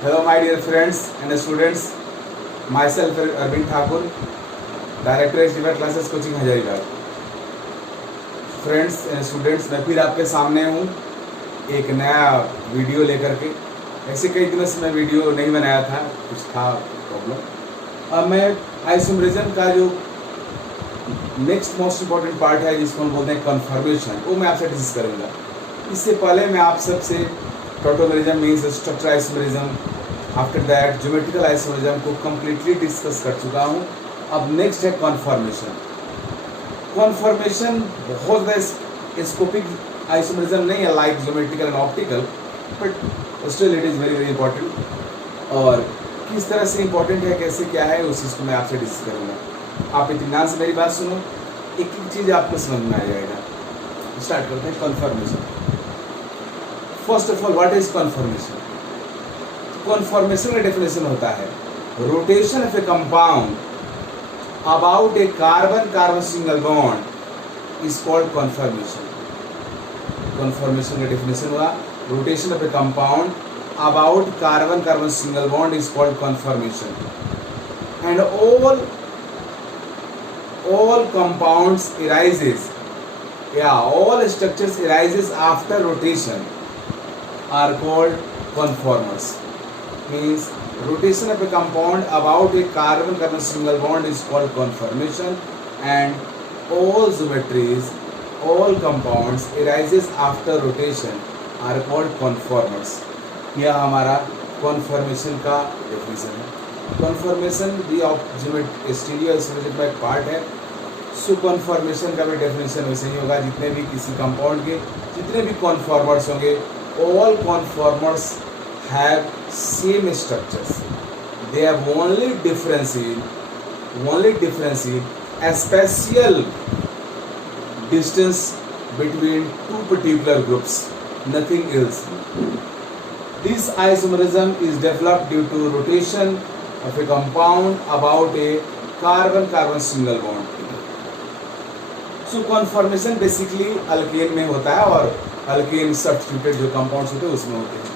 Hello, my dear friends and students. Myself, Arvind Thakur, Director HDB Classes Coaching Hazaribagh. Friends and students, मैं फिर आपके सामने हूँ एक नया वीडियो लेकर के. ऐसे कई दिनों से मैं वीडियो नहीं बनाया था, कुछ था प्रॉब्लम. अब मैं आइसोमेरिज्म का जो नेक्स्ट मोस्ट इम्पॉर्टेंट पार्ट है जिसको हम बोलते हैं कन्फर्मेशन, वो मैं आपसे डिस्कस करूँगा. इससे पहले मैं आप सबसे tautomerism means structure isomerism, after that geometrical isomerism को कम्प्लीटली डिस्कस कर चुका हूँ. अब नेक्स्ट है कन्फर्मेशन. कन्फर्मेशन बहुत ज़्यादा स्कोपिक आइसोमेरिज्म नहीं है like geometrical and optical, but still it is very very important. और किस तरह से इंपॉर्टेंट है, कैसे क्या है, उस चीज़ को मैं आपसे डिस्कस करूँगा. आप इत्मीनान से मेरी बात सुनो, एक एक चीज़ आपको समझ में आ जाएगा. स्टार्ट करते हैं conformation. First of all, what is conformation? Conformation का डेफिनेशन होता है rotation of a compound about a carbon carbon single bond is called conformation. Conformation का डेफिनेशन हुआ rotation of a compound about carbon carbon single bond is called conformation. And all compounds arises, all structures arises after rotation are called conformers. Means rotation of a compound about a carbon carbon single bond is called conformation, and all geometries, all compounds arises after rotation are called conformers. यह हमारा conformation का definition है. Conformation भी stereo isomerism का एक part है. सो conformation का भी डेफिनेशन वैसे ही होगा. जितने भी किसी कंपाउंड के जितने भी कन्फॉर्मर्स होंगे, all conformers have same structures. They have only difference in spatial distance between two particular groups, nothing else. This isomerism is developed due to rotation of a compound about a carbon-carbon single bond. So conformation basically alkane में होता है और alkane substituted जो compounds होते हैं उसमें होते हैं.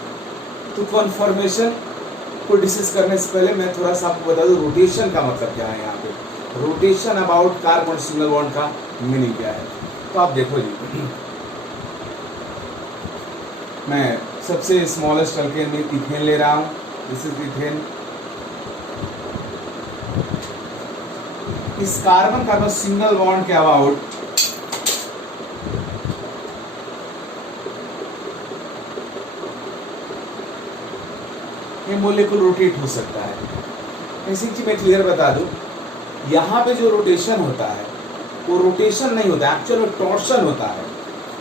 तो कन्फर्मेशन को डिस्कस करने से पहले मैं थोड़ा सा आपको बता दूं रोटेशन का मतलब क्या है. यहाँ पे rotation about carbon single bond का मीनिंग क्या है. तो आप देखो जी, मैं सबसे स्मॉलेस्ट अल्केन में इथेन ले रहा हूँ. This is ethane. इस कार्बन कार्बन सिंगल बॉन्ड के अबाउट ये मोलिक्यूल रोटेट हो सकता है. ऐसी चीज मैं क्लियर बता दूं, यहाँ पे जो रोटेशन होता है वो रोटेशन नहीं होता है, एक्चुअल टॉर्शन होता है.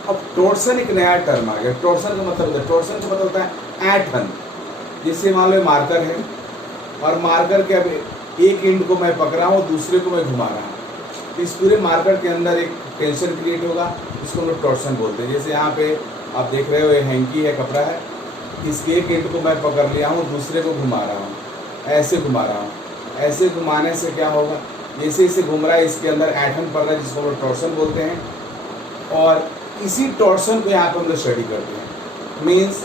अब टॉर्शन एक नया टर्म आ गया. टॉर्शन का मतलब होता है, टॉर्शन का मतलब होता है एटन. जैसे मान लो मार्कर है और मार्कर के अब एक एंड को मैं पकड़ा हूँ, दूसरे को मैं घुमा रहा हूँ, तो इस पूरे मार्कर के अंदर एक टेंशन क्रिएट होगा, इसको हम लोग टॉर्शन बोलते हैं. जैसे यहाँ पे आप देख रहे हो ये हैंकी है, कपड़ा है, इसके एक एंड को मैं पकड़ लिया हूँ, दूसरे को घुमा रहा हूँ, ऐसे घुमा रहा हूँ. ऐसे घुमाने से क्या होगा, जैसे इसे घूम रहा है इसके अंदर एटम पड़ रहा है जिसको हम लोग टॉर्शन बोलते हैं. और इसी टॉर्शन को यहाँ पर हम लोग स्टडी करते हैं. मीन्स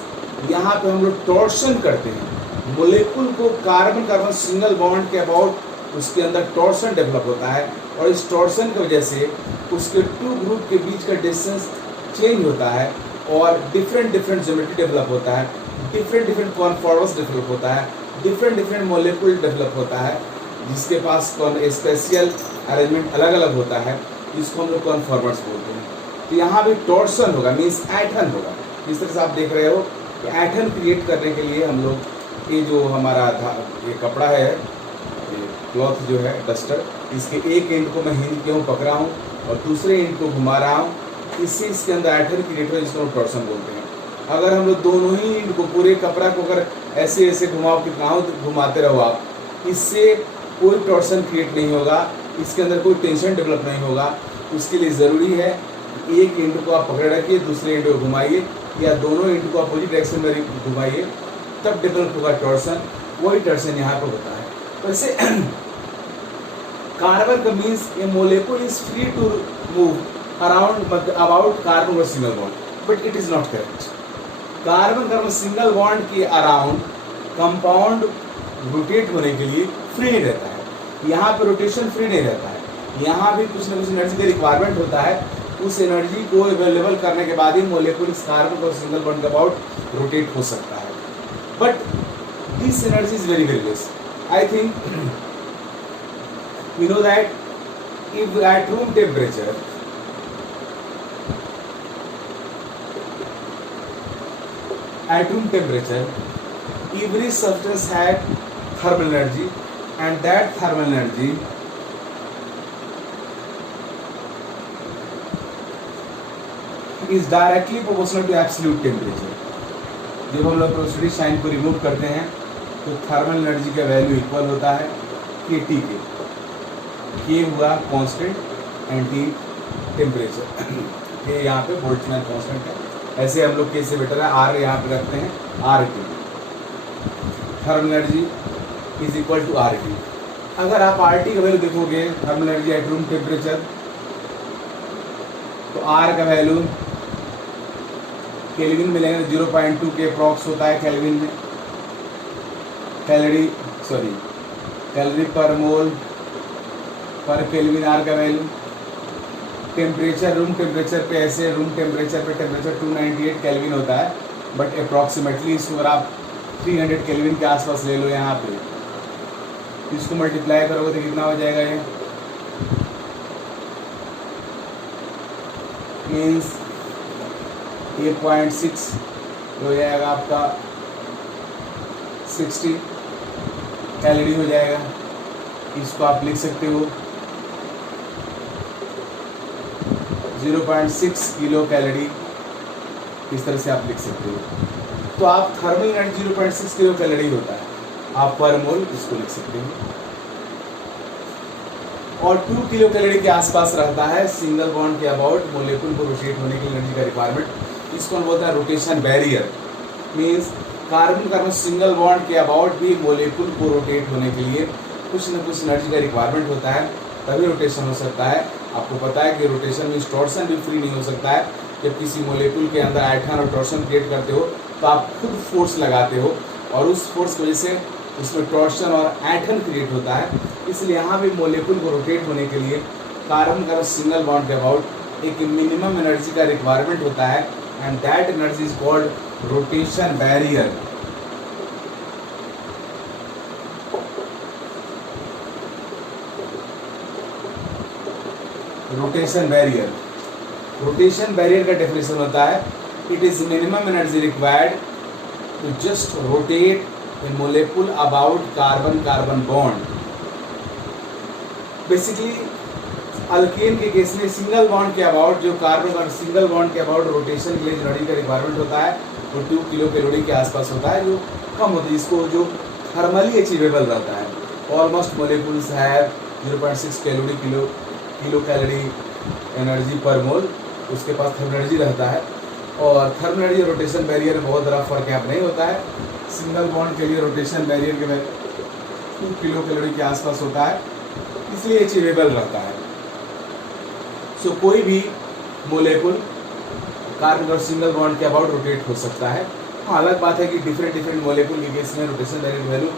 यहाँ पे हम लोग टॉर्शन करते हैं मोलेकुल को कार्बन कार्बन सिंगल बॉन्ड के अबाउट, उसके अंदर टॉर्शन डेवलप होता है और इस टॉर्शन की वजह से उसके टू ग्रुप के बीच का डिस्टेंस चेंज होता है और डिफरेंट ज्योमेट्री डेवलप होता है, डिफरेंट कॉन्फॉर्मर्स डेवलप होता है, डिफरेंट मोलेकुल डेवलप होता है जिसके पास स्पेशल अरेंजमेंट अलग अलग होता है, जिसको हम लोग कॉन्फॉर्मर्स बोलते हैं. तो यहाँ भी टॉर्शन होगा, मीन्स एटन होगा. जिस तरह से आप देख रहे हो कि एटन क्रिएट करने के लिए हम लोग ये जो हमारा ये कपड़ा है, ये क्लॉथ जो है डस्टर, इसके एक एंड को मैं हिंद के हूँ पकड़ा हूँ और दूसरे एंड को घुमा रहा हूँ, इससे इसके अंदर एटन क्रिएट हो जिसको हम टॉर्शन बोलते हैं. अगर हम लोग दोनों ही एंड को, पूरे कपड़ा को अगर ऐसे ऐसे घुमाओ, कितना हो घुमाते रहो आप, इससे कोई टॉर्शन क्रिएट नहीं होगा, इसके अंदर कोई टेंशन डेवलप नहीं होगा. उसके लिए ज़रूरी है एक एंड को आप पकड़े रखिए, दूसरे एंड को घुमाइए, या दोनों एंड को अपोजिट डायरेक्शन में घुमाइए, तब डेवलप होगा टॉर्शन. वही टॉर्शन यहाँ पर होता है. वैसे कार्बन का means a molecule is free to move around about carbon single bond, but it is not correct. Carbon carbon single bond के अराउंड कंपाउंड रोटेट होने के लिए फ्री नहीं रहता है। यहाँ पे रोटेशन फ्री नहीं रहता है, यहाँ भी कुछ ना कुछ एनर्जी का रिक्वायरमेंट होता है। उस एनर्जी को अवेलेबल करने के बाद ही मोलिक्यूल कार्बन और सिंगल बॉन्ड के अबाउट रोटेट हो सकता है। But this energy is very very less. I think we know that if at room temperature every substance had thermal energy, and that thermal energy is directly proportional to absolute temperature. जब हम लोग प्रोसिडी sign को remove करते हैं तो thermal energy का value equal होता है KT के। ये हुआ कांस्टेंट एंड टी टेम्परेचर, ये यहाँ पे बोल्ट्जमैन कांस्टेंट है। ऐसे हम लोग कैसे बेटर है R यहाँ पे रखते हैं RT, thermal energy is equal to RT। अगर आप RT का वैल्यू देखोगे thermal energy at room temperature, तो R का वैल्यू केल्विन में लेंगे 0.2 के अप्रॉक्स होता है केल्विन में। कैलोरी पर मोल पर केल्विन R का वैल्यू। टेम्परेचर रूम टेम्परेचर पे ऐसे रूम टेम्परेचर पे टेम्परेचर 298 केल्विन होता है, बट अप्रॉक्सीमेटली इसको अगर आप 300 केल्विन के आसपास ले लो यहाँ पे, इसको मल्टीप्लाई करोगे तो कितना हो जाएगा, ये मीन्स 8.6 हो जाएगा आपका 60 कैलोरी हो जाएगा। इसको आप लिख सकते हो 0.6 किलो कैलोरी, इस तरह से आप लिख सकते हो। तो आप थर्मल एनर्जी 0.6 किलो कैलोरी होता है, आप पर मोल इसको लिख सकते हो। और 2 किलो कैलोरी के आसपास रहता है सिंगल बॉन्ड के अबाउट मोलिक्यूल को रोटेट होने की एनर्जी का रिक्वायरमेंट। इसको हम बोलते हैं rotation barrier. Means carbon single bond के अबाउट भी मोलिक्यूल को रोटेट होने के लिए कुछ न कुछ एनर्जी का रिक्वायरमेंट होता है, तभी रोटेशन हो सकता है। आपको पता है कि रोटेशन में टॉर्सन भी फ्री नहीं हो सकता है। जब किसी मोलिक्यूल के अंदर आयतन और टॉर्सन क्रिएट करते हो तो आप खुद फोर्स लगाते हो, और उस फोर्स की वजह से उसमें टॉर्सन और आयतन क्रिएट होता है। इसलिए यहाँ भी मोलिक्यूल को रोटेट होने के लिए कार्बन सिंगल बॉन्ड के अबाउट एक मिनिमम एनर्जी का रिक्वायरमेंट होता है, and that energy is called rotation barrier. Rotation barrier का डेफिनेशन होता है, it is minimum energy required to just rotate a molecule about carbon bond. Basically alkane के case में सिंगल बॉन्ड के about जो कार्बन सिंगल बॉन्ड के about rotation के लिए एनर्जी का रिक्वायरमेंट होता है वो 2 किलो कैलोरी के आसपास होता है, जो कम होती है, जिसको जो थर्मली अचीवेबल रहता है। Almost molecules have 0.6 kilo calorie energy पर मोल, उसके पास थर्मल एनर्जी रहता है। और थर्मल एनर्जी रोटेशन बैरियर में बहुत ज़रा फर्क यहाँ नहीं होता है। सिंगल बॉन्ड के लिए रोटेशन बैरियर के 2 किलो कैलोरी के आसपास होता है, इसलिए अचीवेबल रहता है। सो कोई भी मोलिक्यूल कार्बन और सिंगल बॉन्ड के अबाउट रोटेट हो सकता है। हाँ, अलग बात है कि डिफरेंट मोलिक्यूल के केस में रोटेशन बैरियर वैल्यू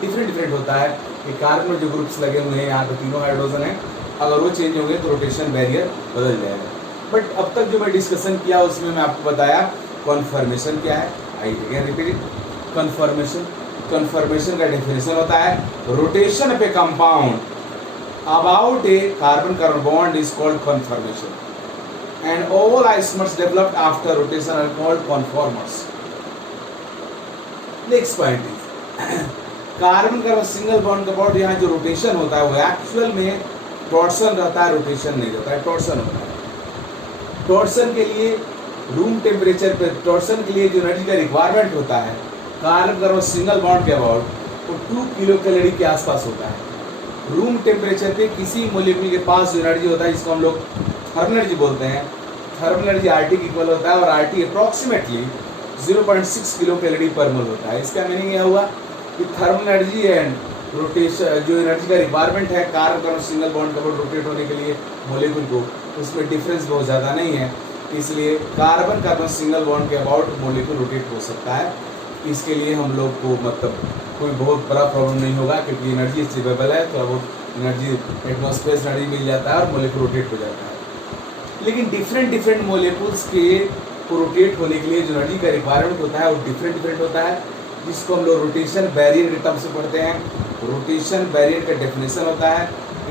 डिफरेंट होता है कि कार्बन में जो ग्रुप्स लगे हुए हैं, यहाँ पे तीनों हाइड्रोजन है, अगर वो चेंज हो गए तो रोटेशन बैरियर बदल जाएगा। बट अब तक जो मैं डिस्कशन किया उसमें मैं आपको बताया कन्फर्मेशन क्या है। आई अगेन रिपीट कन्फर्मेशन का डेफिनेशन होता है rotation of a compound about a carbon bond is called conformation, and all isomers developed after rotation are called conformers. Next point is carbon single bond के about यहाँ जो rotation होता है वो actual में टॉर्सन रहता है, रोटेशन नहीं रहता है, टॉर्सन होता है। टॉर्सन के लिए रूम टेम्परेचर पे टॉर्सन के लिए जो एनर्जी का रिक्वायरमेंट होता है कार्बन सिंगल बॉन्ड के अबाउट वो 2 किलो कैलोरी के आसपास होता है। रूम टेम्परेचर पे किसी मोलिक्यूल के पास जो एनर्जी होता है जिसको हम लोग थर्मल एनर्जी बोलते हैं, थर्मल एनर्जी RT की इक्वल होता है, और RT अप्रॉक्सीमेटली 0.6 किलो कैलोरी पर मोल होता है। इसका मीनिंग यह हुआ कि थर्मल एनर्जी एंड रोटेशन जो एनर्जी का रिक्वायरमेंट है कार्बन सिंगल बॉन्ड के अबाउट रोटेट होने के लिए मोलिक्यूल को, उसमें डिफरेंस बहुत ज़्यादा नहीं है, इसलिए कार्बन सिंगल बॉन्ड के अबाउट मोलिक्यूल रोटेट हो सकता है। इसके लिए हम लोग को मतलब कोई बहुत बड़ा प्रॉब्लम नहीं होगा, क्योंकि एनर्जी स्टेबल है, तो वो एनर्जी एटमॉस्फेयर एनर्जी मिल जाता है और मोलिक्यूल रोटेट हो जाता है। लेकिन डिफरेंट मोलिक्यूल्स के को रोटेट होने के लिए जो एनर्जी का रिक्वायरमेंट होता है वो डिफरेंट होता है, जिसको हम लोग रोटेशन बैरियर के टर्म से पढ़ते हैं। रोटेशन बैरियर का डेफिनेशन होता है,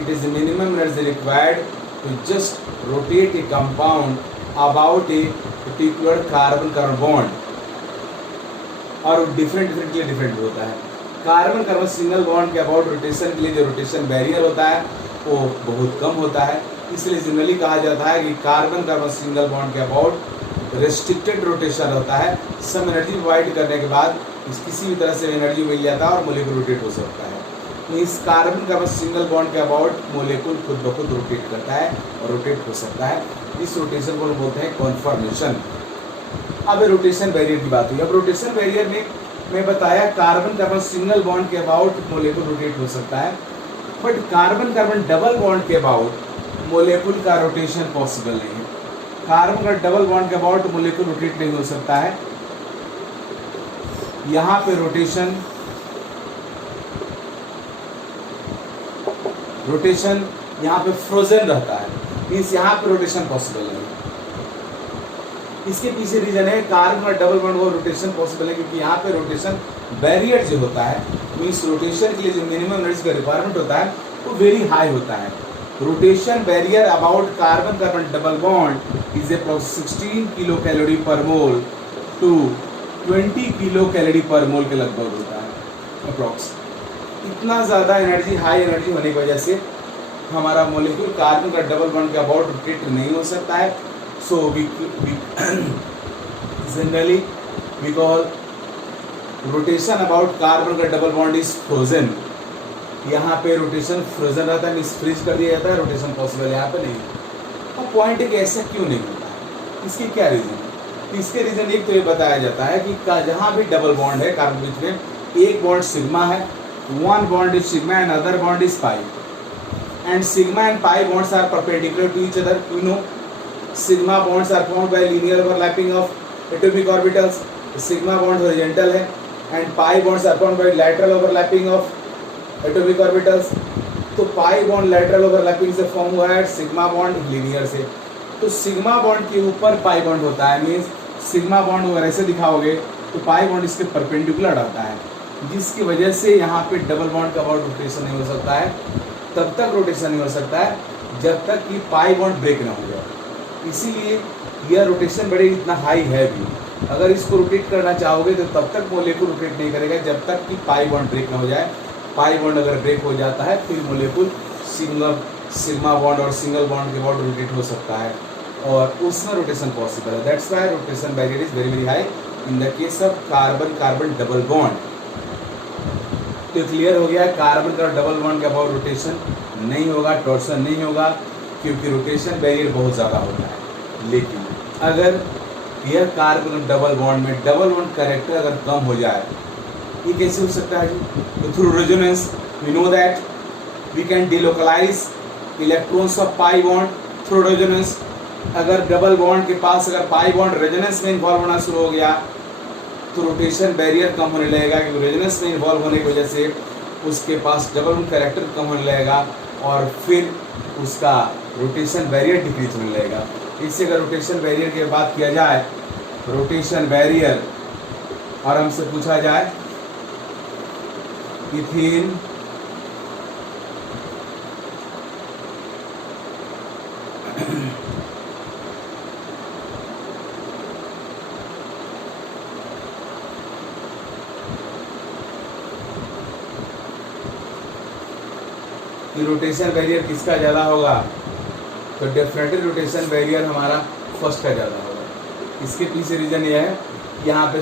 it is minimum energy required to just rotate a compound about a particular carbon carbon bond. और डिफरेंट के लिए डिफरेंट होता है। कार्बन कार्बन सिंगल बॉन्ड के अबाउट रोटेशन के लिए जो रोटेशन बैरियर होता है वो बहुत कम होता है, इसलिए जनरली कहा जाता है कि कार्बन कार्बन सिंगल बॉन्ड के अबाउट रेस्ट्रिक्टेड रोटेशन होता है। सम एनर्जी प्रोवाइड करने के बाद किसी भी तरह से एनर्जी मिल जाता है और मोलिक्यूल रोटेट हो सकता है। तो इस कार्बन कार्बन सिंगल बॉन्ड के अबाउट मोलिक्यूल खुद ब खुद रोटेट करता है और रोटेट हो सकता है। इस रोटेशन को हम बोलते हैं कॉन्फॉर्मेशन। अब रोटेशन बैरियर की बात हुई। अब रोटेशन बैरियर में मैं बताया कार्बन कार्बन सिंगल बॉन्ड के अबाउट मोलिक्यूल रोटेट हो सकता है, but carbon carbon double bond के अबाउट मोलिक्यूल का रोटेशन पॉसिबल नहीं है। कार्बन का डबल बॉन्ड के अबाउट मोलिक्यूल रोटेट नहीं हो सकता है। यहाँ पे रोटेशन यहाँ पे फ्रोजन रहता है, मीन्स यहाँ पे रोटेशन पॉसिबल नहीं है। इसके पीछे रीजन है कार्बन और डबल बॉन्ड वो रोटेशन पॉसिबल है क्योंकि यहाँ पे रोटेशन बैरियर जो होता है, मीन्स रोटेशन के लिए जो मिनिमम एनर्जी का रिक्वायरमेंट होता है वो वेरी हाई होता है। Rotation barrier about carbon carbon double bond is approx 16 kilo calorie पर मोल टू 20 किलो कैलोरी पर मोल के लगभग होता है अप्रॉक्स। इतना ज़्यादा एनर्जी, हाई एनर्जी होने की वजह से हमारा मोलिक्यूल कार्बन का डबल बॉन्ड के अबाउट रोटेट नहीं हो सकता है। So we generally we call rotation about carbon का डबल बॉन्ड इज फ्रोजन। यहाँ पे रोटेशन फ्रोजन रहता है, मीन्स फ्रीज कर दिया जाता है, रोटेशन पॉसिबल यहाँ पे नहीं। अब पॉइंट है कि ऐसा क्यों नहीं होता है, इसकी क्या रीज़न है? इसके रीज़न एक तो ये बताया जाता है कि जहाँ भी डबल बॉन्ड है कार्बन बीच में, एक बॉन्ड सिग्मा है, one bond is sigma and other bond is pi, and sigma and pi bonds are perpendicular to each other. You know, sigma bonds are formed by linear overlapping of atomic orbitals. Sigma bond horizontal है and pi bonds are formed by lateral overlapping of atomic orbitals. तो pi bond lateral overlapping से form हुआ है, sigma bond linear से। तो sigma bond के ऊपर pi bond होता है, मीन्स sigma bond अगर ऐसे दिखाओगे तो pi bond इसके परपेंडिकुलर आता है, जिसकी वजह से यहाँ पे डबल बॉन्ड का अबाउट रोटेशन नहीं हो सकता है। तब तक रोटेशन नहीं हो सकता है जब तक कि पाई बॉन्ड ब्रेक ना हो जाए। इसीलिए यह रोटेशन बड़े इतना हाई है भी, अगर इसको रोटेट करना चाहोगे तो तब तक मोलिक्यूल रोटेट नहीं करेगा जब तक कि पाई बॉन्ड ब्रेक ना हो जाए। पाई बॉन्ड अगर ब्रेक हो जाता है फिर मोलिक्यूल सिग्मा बॉन्ड और सिंगल बॉन्ड के अबाउट रोटेट हो सकता है और उसमें रोटेशन पॉसिबल है। That's why rotation barrier is very high in the case of carbon carbon double bond. तो क्लियर हो गया, कार्बन का डबल बॉन्ड के अबाउट रोटेशन नहीं होगा, टॉर्सन नहीं होगा, क्योंकि रोटेशन बैरियर बहुत ज़्यादा होता है। लेकिन अगर यह कार्बन डबल बॉन्ड में डबल बॉन्ड कैरेक्टर अगर कम हो जाए, ये कैसे हो सकता है जी? तो through resonance we know that we can delocalise electrons of pi bond through resonance. अगर डबल बॉन्ड के पास अगर पाई बॉन्ड रेजोनेंस में इन्वॉल्व होना शुरू हो गया तो रोटेशन बैरियर कम होने लगेगा, क्योंकि रेजोनेंस में इन्वॉल्व होने की वजह से उसके पास डबल बॉन्ड कैरेक्टर कम होने लगेगा और फिर उसका रोटेशन बैरियर डिक्रीज होने लगेगा। इससे अगर रोटेशन बैरियर की बात किया जाए, रोटेशन बैरियर और हमसे पूछा जाए इथीन कि रोटेशन बैरियर किसका ज़्यादा होगा, तो डेफिनेटली रोटेशन बैरियर हमारा फर्स्ट का ज़्यादा होगा। इसके पीछे रीज़न ये है कि यहाँ पे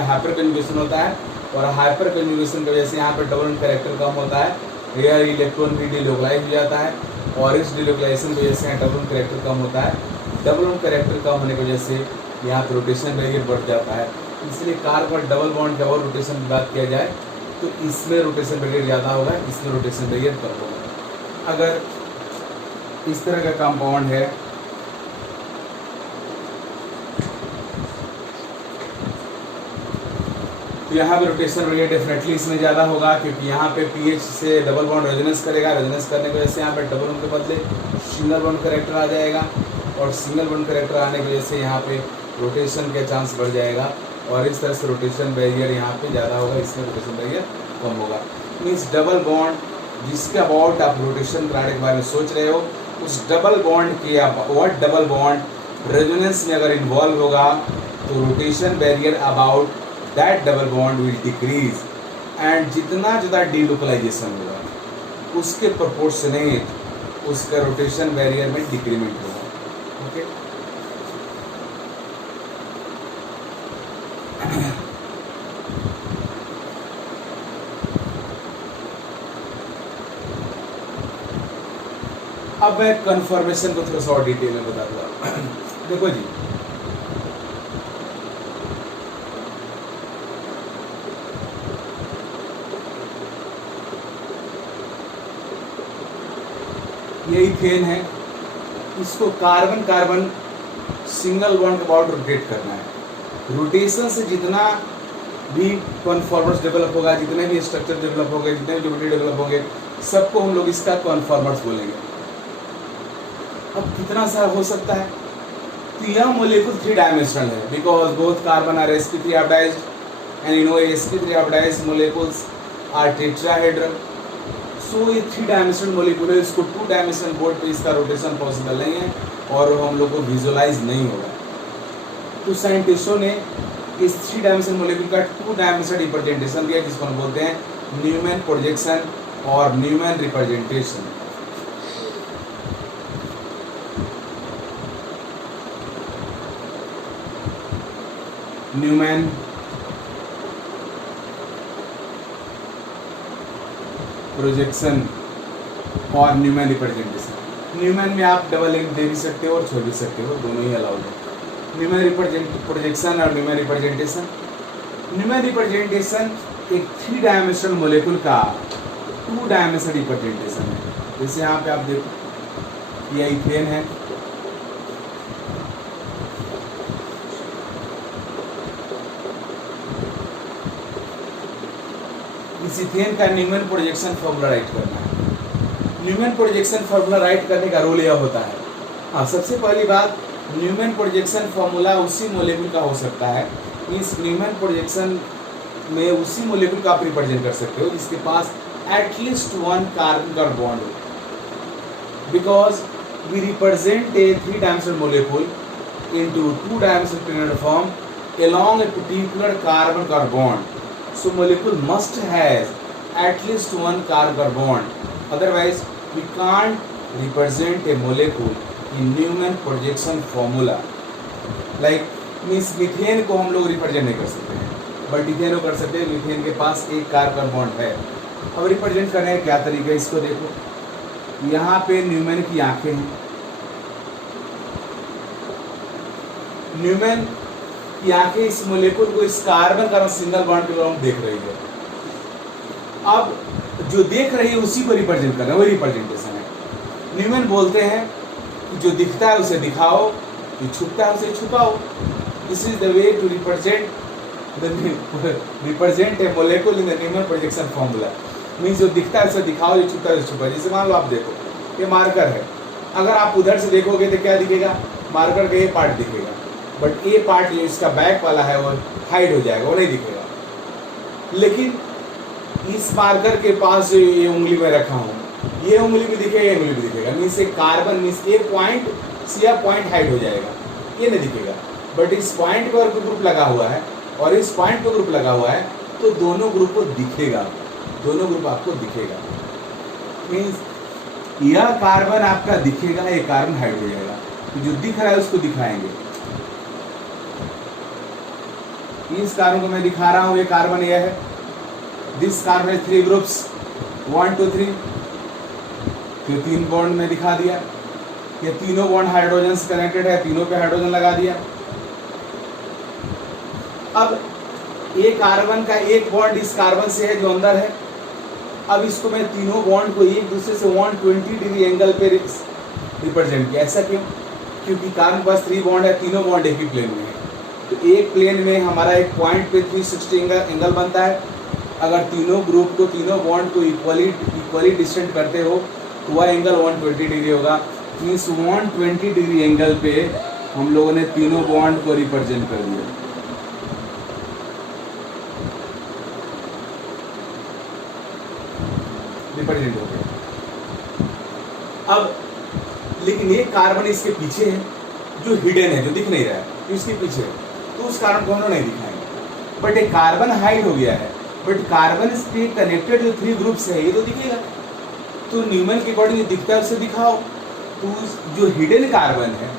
हाइपर कन्जुगेशन होता है और हाइपर कन्जुगेशन की वजह से यहाँ पे डबल बॉन्ड कैरेक्टर कम होता है, एयर इलेक्ट्रॉन भी डिलोकलाइज हो जाता है और इस डिलोकलाइजेशन की वजह से यहाँ डबल बॉन्ड कैरेक्टर कम होता है। डबल बॉन्ड कैरेक्टर कम होने की वजह से यहाँ पे रोटेशन बैरियर बढ़ जाता है। इसलिए कार्बन डबल बॉन्ड का और रोटेशन की बात किया जाए तो इसमें रोटेशन बैरियर ज़्यादा होगा, इसमें रोटेशन बैरियर कम होगा। अगर इस तरह का कंपाउंड है तो यहाँ पे रोटेशन बढ़िया डेफिनेटली इसमें ज़्यादा होगा, क्योंकि यहाँ पे पीएच से डबल बॉन्ड रेजोनेंस करेगा, रेजोनेंस करने की वजह से यहाँ पे डबल बॉन्ड के बदले सिंगल बॉन्ड करेक्टर आ जाएगा, और सिंगल बॉन्ड करेक्टर आने की वजह से यहाँ पे रोटेशन के चांस बढ़ जाएगा, और इस तरह से रोटेशन बैरियर यहाँ पे ज़्यादा होगा, इसमें रोटेशन बैरियर कम होगा। मीन्स डबल बॉन्ड जिसके अबाउट आप रोटेशन कराने के बारे में सोच रहे हो, उस डबल बॉन्ड के अबाउट डबल बॉन्ड रेजोनेंस में अगर इन्वॉल्व होगा तो rotation barrier about that double bond will decrease, and जितना ज़्यादा डीलोकलाइजेशन होगा उसके प्रोपोर्शनेट उसका रोटेशन बैरियर में डिक्रीमेंट होगा। ओके, अब मैं कन्फर्मेशन को थोड़ा सा और डिटेल में बता दूंगा। देखो जी, ये इथेन है, इसको कार्बन कार्बन सिंगल बॉन्ड के अबाउट रोटेट करना है। रोटेशन से जितना भी कॉन्फॉर्मर्स डेवलप होगा, जितने भी स्ट्रक्चर डेवलप होंगे, जितने भी ज्योमेट्री डेवलप होंगे, सबको हम लोग इसका कॉन्फॉर्मर्स बोलेंगे। अब कितना सा हो सकता है, तो यह मोलेक्युल 3 डायमेंशनल है, because both carbon are sp3 hybridized and you know sp3 hybridized molecules are tetrahedral. So ये 3 डायमेंशनल मोलेक्युल है, इसको 2 डायमेंशनल बोर्ड पे इसका रोटेशन पॉसिबल नहीं है और हम लोग को विजुअलाइज नहीं होगा। तो साइंटिस्टों ने इस 3 डायमेंशनल मोलेक्युल का 2 डायमेंशनल रिप्रेजेंटेशन दिया, जिसको हम बोलते हैं न्यूमैन प्रोजेक्शन और न्यूमैन रिप्रेजेंटेशन। न्यूमैन प्रोजेक्शन और न्यूमैन रिप्रेजेंटेशन। न्यूमैन में आप डबल एंड दे भी सकते हो और छोड़ भी सकते हो, दोनों ही अलाउड है। न्यूमैन प्रोजेक्शन और न्यूमैन रिप्रेजेंटेशन। न्यूमैन रिप्रेजेंटेशन एक 3 डायमेंशनल मोलेक्युल का 2 डायमेंशनल रिप्रेजेंटेशन है। जैसे यहाँ पे आप देखो, ये इथेन है, इस इथेन का न्यूमैन प्रोजेक्शन फॉर्मूला राइट करना है। न्यूमैन प्रोजेक्शन फॉर्मूला राइट करने का रोल यह होता है, हाँ, सबसे पहली बात, न्यूमैन प्रोजेक्शन फॉर्मूला उसी मोलेक्युल का हो सकता है। इस न्यूमैन प्रोजेक्शन में उसी मोलेक्युल का आप रिप्रेजेंट कर सकते हो जिसके पास एटलीस्ट 1 कार्बन का बॉन्ड हो, because we represent a 3 dimensional molecule into 2 dimensional planar form along a particular carbon carbon bond. So molecule must have at least 1 carbon bond. Otherwise, we can't represent a molecule in Newman projection formula. Like means methane को हम लोग represent नहीं कर सकते हैं, but ethane को कर सकते हैं। मीथेन के पास 1 कार्बन बॉन्ड है। अब रिप्रेजेंट करने का क्या तरीका है, इसको देखो, यहाँ पे न्यूमैन की आंखें हैं, न्यूमैन की आंखें इस मोलेक्युल को इस कार्बन कार्बन सिंगल बॉन्ड के हम देख रही है। अब जो देख रही है उसी को रिप्रेजेंट कर रहे हैं, वही रिप्रेजेंटेशन है। न्यूमैन बोलते हैं कि जो दिखता है उसे दिखाओ, जो छुपता है उसे छुपाओ। This is the way to represent a molecule in the Newman projection formula. Means जो दिखता है उसे दिखाओ, जो छुपता है उसे छुपाओ। जैसे मान लो आप देखो, ये मार्कर है, अगर आप उधर से देखोगे तो क्या दिखेगा, मार्कर का ये पार्ट दिखेगा, बट ये पार्ट जो इसका बैक वाला है वो हाइड हो जाएगा, वो नहीं दिखेगा। लेकिन इस मार्कर के पास जो ये उंगली में रखा हूँ, ये उंगली भी दिखेगा, ये उंगली भी दिखेगा। मीन्स एक कार्बन मीन्स ये पॉइंट सी पॉइंट हाइड हो जाएगा, ये नहीं दिखेगा। बट इस पॉइंट पर ग्रुप लगा हुआ है और इस पॉइंट पर ग्रुप लगा हुआ है, तो दोनों ग्रुप को दिखेगा, दोनों ग्रुप आपको दिखेगा। मीन्स यह कार्बन आपका दिखेगा, ये कार्बन हाइड हो जाएगा। तो जो दिख रहा है उसको दिखाएंगे। इस कार्बन को मैं दिखा रहा हूँ, ये कार्बन यह है, दिस कार्बन 3 ग्रुप्स 1 2 3, तो 3 बॉन्ड में दिखा दिया। ये तीनों बॉन्ड हाइड्रोजन से कनेक्टेड है, तीनों पे हाइड्रोजन लगा दिया। अब एक कार्बन का एक बॉन्ड इस कार्बन से है जो अंदर है। अब इसको मैं तीनों बॉन्ड को एक दूसरे से 120 डिग्री एंगल पे रिप्रेजेंट किया। ऐसा क्यों? क्योंकि कार्बन के पास 3 बॉन्ड है, तीनों बॉन्ड एक ही प्लेन में है। तो एक प्लेन में हमारा एक पॉइंट पे 360 एंगल बनता है। अगर तीनों ग्रुप को, तीनों बॉन्ड को इक्वली डिस्टेंट करते हो तो वह एंगल 120 डिग्री होगा। मीन्स 120 डिग्री एंगल पे हम लोगों ने तीनों बॉन्ड को रिप्रेजेंट कर दिया। रिप्रेजेंट हो गया। अब लेकिन एक कार्बन इसके पीछे है जो हिडन है, जो दिख नहीं रहा है, तो इसके पीछे है, तो उस कार्बन को हम लोग नहीं दिखाएंगे। बट एक कार्बन हाइड हो गया है, बट कार्बन से कनेक्टेड जो 3 ग्रुप्स है ये तो दिखेगा। तो न्यूमन के अकॉर्डिंग दिखता है उसे दिखाओ। तो जो हिडन कार्बन है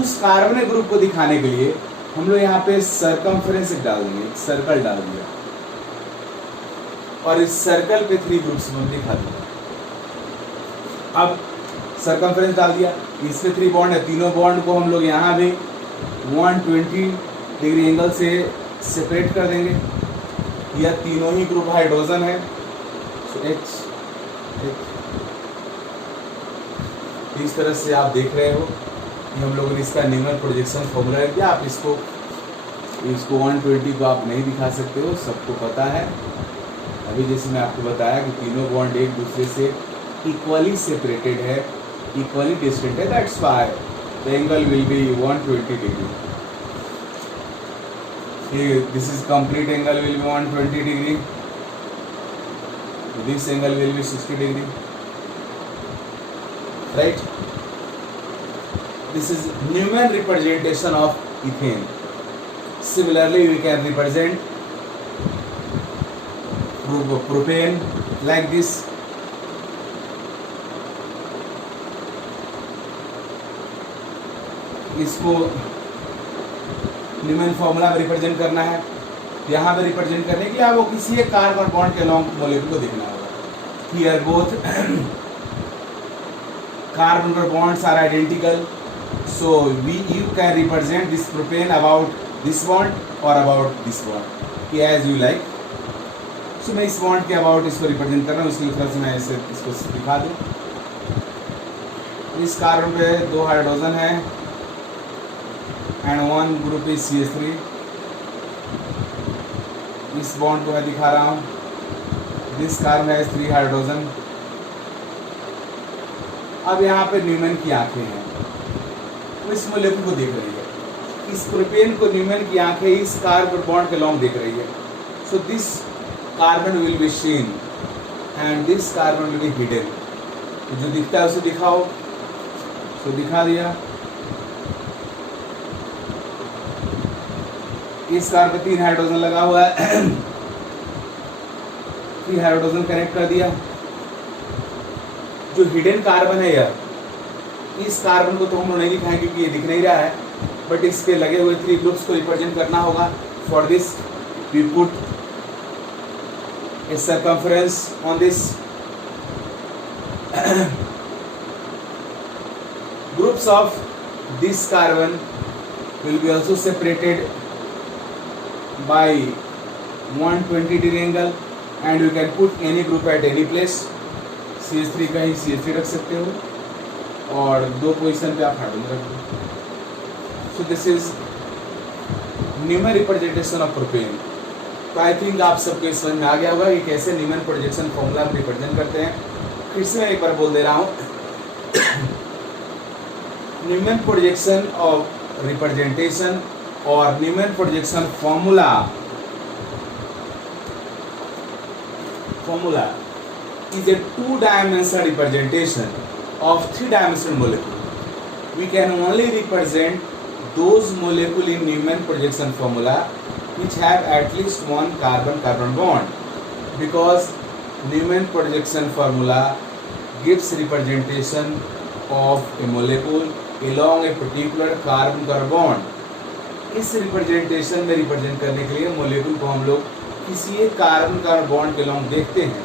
उस कार्बन ग्रुप को दिखाने के लिए हम लोग यहाँ पे सर्कमफ्रेंस डाल देंगे, सर्कल डाल दिया और इस सर्कल पे 3 ग्रुप्स में दिखा दूंगा। अब सर्कमफ्रेंस डाल दिया, इसमें 3 बॉन्ड है, तीनों बॉन्ड को हम लोग यहाँ भी 120 डिग्री एंगल से सेपरेट कर देंगे। यह तीनों ही ग्रुप हाइड्रोजन है, सो H इस तरह से आप देख रहे हो कि हम लोगों ने इसका न्यूमन प्रोजेक्शन फॉर्मूला है। क्या आप इसको 120 को आप नहीं दिखा सकते हो, सबको पता है। अभी जैसे मैं आपको बताया कि तीनों बॉन्ड एक दूसरे से इक्वली सेपरेटेड है, इक्वली डिस्टेंट है, that's why the angle will be 120 degree. This is complete angle will be 120 degree. This angle will be 60 degree. Right? This is Newman representation of ethane. Similarly, we can represent propane like this. इसको Neumann formula में represent करना है। यहाँ पे represent करने के लिए आपको किसी एक कार्बन बॉन्ड के लॉन्ग मॉलिक्यूल को देखना होगा। Here both carbon bonds are identical, so you can represent this propane about this bond और about this bond as you like. So मैं इस बॉन्ड के अबाउट इसको रिप्रेजेंट कर रहा हूँ, इसकी तरह से मैं इसे इसको दिखा दूँ। इस कार्बन पे 2 हाइड्रोजन है एंड 1 ग्रुप इज CH3। इस बॉन्ड को मैं दिखा रहा हूँ, दिस कार्बन है 3 हाइड्रोजन। अब यहाँ पे न्यूमन की आंखें हैं, वो इस मॉलिक्यूल को देख रही है। इस प्रोपेन को न्यूमन की आंखें इस कार्बन बॉन्ड के लॉन्ग देख रही है। So this carbon will be seen and this carbon will be hidden. जो दिखता है उसे दिखाओ, तो दिखा दिया। इस कार्बन पे 3 हाइड्रोजन लगा हुआ है, 3 हाइड्रोजन कनेक्ट कर दिया। जो हिडन कार्बन है यह, इस कार्बन को तो हम लोग नहीं दिखाएंगे क्योंकि ये दिख नहीं रहा है, बट इस पे लगे हुए 3 ग्रुप्स को रिप्रेजेंट करना होगा। For this we put a circumference on this. Groups of this carbon will be also separated by 120 degree angle and you can put any group at any place. CH3 का ही CH3 रख सकते हो और 2 position पे आप hydrogen रख दो। So this is Newman representation of propane. तो आई थिंक आप सबको इस समझ में आ गया होगा कि कैसे न्यूमन प्रोजेक्शन फॉर्मूला में रिप्रेजेंट करते हैं। फिर से मैं एक बार बोल दे रहा हूँ, Newman projection of representation or Newman projection formula is a 2-dimensional representation of 3-dimensional molecule. We can only represent those molecules in Newman projection formula which have at least one carbon-carbon bond, because Newman projection formula gives representation of a molecule along a particular carbon-carbon bond. इस representation में represent करने के लिए molecule को हम लोग किसी एक कार्बन-कार्बन बॉन्ड के लॉन्ग देखते हैं।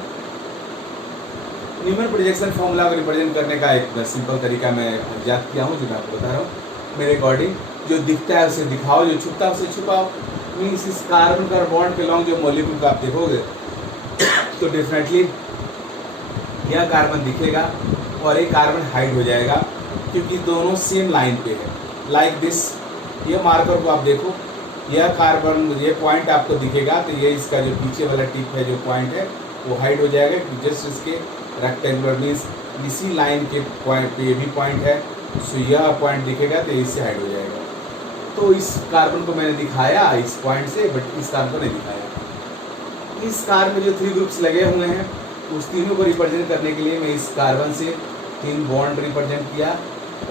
न्यूमन प्रोजेक्शन फॉर्मूला को रिप्रेजेंट करने का एक सिंपल तरीका मैं याद किया हूँ, जो मैं आपको बता रहा हूँ। मेरे अकॉर्डिंग जो दिखता है उसे दिखाओ, जो छुपता है उसे छुपाओ। मीन्स इस कार्बन-कार्बन बॉन्ड के लॉन्ग जो मोलेक्यूल को आप देखोगे तो डेफिनेटली यह कार्बन दिखेगा और एक कार्बन हाइड हो जाएगा, क्योंकि दोनों सेम लाइन पे है। लाइक दिस, ये मार्कर को आप देखो, यह कार्बन, ये पॉइंट आपको दिखेगा तो ये इसका जो पीछे वाला टिप है, जो पॉइंट है वो हाइड हो जाएगा, जस्ट इसके रेक्टेंगुलर मीन्स इसी लाइन के पॉइंट पे ये भी पॉइंट है, सो यह पॉइंट दिखेगा तो इससे हाइड हो जाएगा। तो इस कार्बन को मैंने दिखाया इस पॉइंट से, बट इस कार्बन को नहीं दिखाया। इस कार्बन में जो 3 ग्रुप्स लगे हुए हैं उस तीनों को रिप्रेजेंट करने के लिए मैं इस कार्बन से 3 बॉन्ड रिप्रेजेंट किया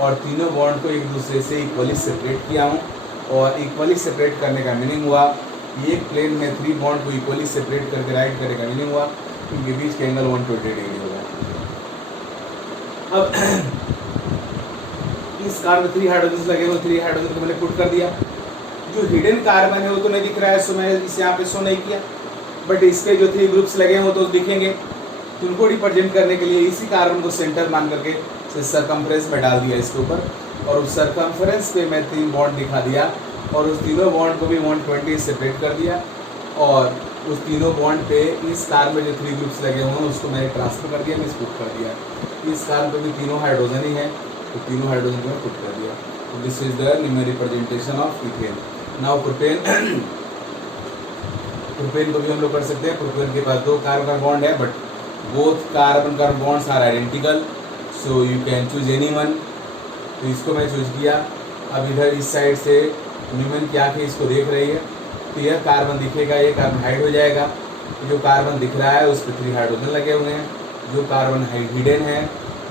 और तीनों बॉन्ड को एक दूसरे से इक्वली सेपरेट किया हूँ। और इक्वली सेपरेट करने का मीनिंग हुआ, एक प्लेन में 3 बॉन्ड को इक्वली सेपरेट करके राइट करने का मीनिंग हुआ इनके बीच का एंगल 120 डिग्री होगा। अब इस कार्बन में 3 हाइड्रोजन लगे हुए, 3 हाइड्रोजन को मैंने पुट कर दिया। जो हिडन कार्बन है वो तो नहीं दिख रहा है, सो मैंने इसे यहाँ पे शो नहीं किया, बट इसके जो 3 ग्रुप्स लगे हुए तो दिखेंगे। तो उनको रिप्रेजेंट करने के लिए इसी कार्बन को सेंटर मान करके सरकमफ्रेंस में डाल दिया इसके ऊपर, और उस सरकमफ्रेंस पे मैं 3 बॉन्ड दिखा दिया और उस तीनों बॉन्ड को भी 120 सेपरेट कर दिया। और उस तीनों बॉन्ड पे इस कार्बन में जो 3 ग्रुप्स लगे हुए हैं उसको मैंने ट्रांसफर कर दिया, मैं पुट कर दिया। इस कार्बन पे भी तीनों हाइड्रोजन ही है, तो तीनों हाइड्रोजन को मैं पुट कर दिया। तो this is the numeric representation of ethane. Now propane, propane को भी हम लोग कर सकते हैं। प्रोपेन के पास 2 कार्बन का बॉन्ड है, बट बोथ कार्बन का bonds are identical, so you can choose any one. तो इसको मैं चूज किया। अब इधर इस साइड से न्यूमन की आंखें इसको देख रही है, तो यह कार्बन दिखेगा, ये कार्बन हाइड हो जाएगा। जो कार्बन दिख रहा है उस पर 3 हाइड्रोजन लगे हुए हैं, जो कार्बन हिडन है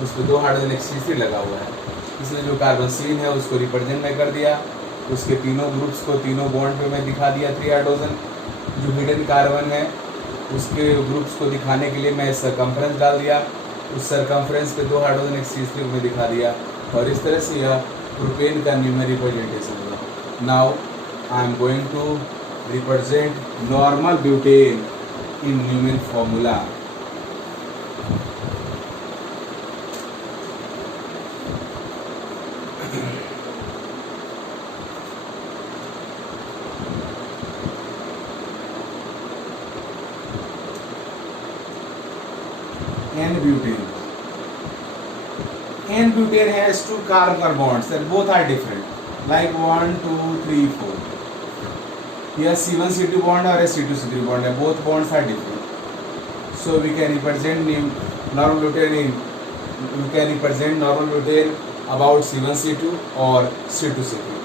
उस पर 2 हाइड्रोजन एक C3 लगा हुआ है, इसलिए जो कार्बन सीन है उसको रिप्रेजेंट मैं कर दिया। उसके तीनों ग्रुप्स को तीनों बॉन्ड पे मैं दिखा दिया 3 हाइड्रोजन। जो हिडन कार्बन है उसके ग्रुप्स को दिखाने के लिए मैं सरकमफ्रेंस डाल दिया, उस सरकमफ्रेंस पे 2 हाइड्रोजन एक C3 में दिखा दिया, और इस तरह से यह प्रोपेन का न्यूमेरिक रिप्रेजेंटेशन हुआ। Now I am going to represent normal butane in Newman formula. N-butane. N-butane has 2 carbon bonds and both are different. Like 1, 2, 3, 4. Here C1C2 bond or a C2C3 bond. And both bonds are different. So we can represent normal butane. We can represent normal butane about C1C2 or C2C3.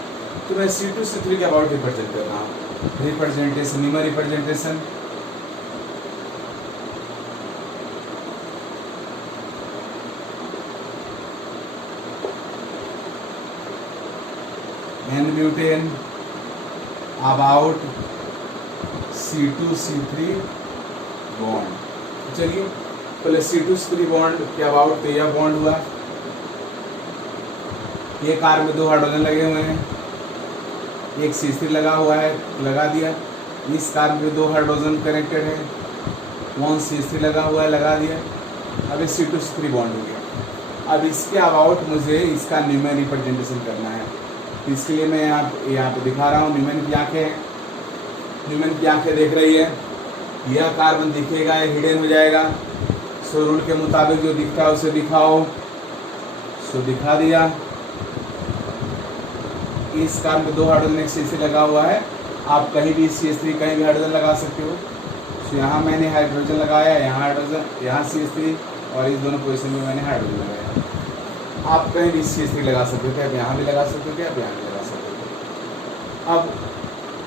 तो मैं C2C3 के about represent कर रहा हूँ. Representation, numeric representation. N-butane about C2C3 bond। चलिए पहले C2C3 bond के about तो यह बॉन्ड हुआ, ये कार्बन में 2 हाइड्रोजन लगे हुए हैं, एक C3 लगा हुआ है, लगा दिया। इस कार्बन में 2 हाइड्रोजन कनेक्टेड है, 1 C3 लगा हुआ है, लगा दिया। अब ये C2C3 बॉन्ड हो गया। अब इसके अबाउट मुझे इसका न्यूमेरिक रिप्रेजेंटेशन करना है, तो इसके लिए मैं यहाँ पे दिखा रहा हूँ। न्यूमन की आंखें, न्यूमन की आंखें देख रही है, यह कार्बन दिखेगा, ये हिडन हो जाएगा। सो रूल के मुताबिक जो दिखता है उसे दिखाओ, सो दिखा दिया। इस कार्बन में 2 हाइड्रोजन एक C3 लगा हुआ है, आप कहीं भी C3 कहीं भी हाइड्रोजन लगा सकते हो। सो यहाँ मैंने हाइड्रोजन लगाया, यहाँ हाइड्रोजन, यहाँ C3, और इस दोनों पोजीशन में मैंने हाइड्रोजन लगाया। आप कहीं भी C3 लगा सकते थे, आप यहाँ भी लगा सकते थे, आप यहाँ भी लगा सकते थे। अब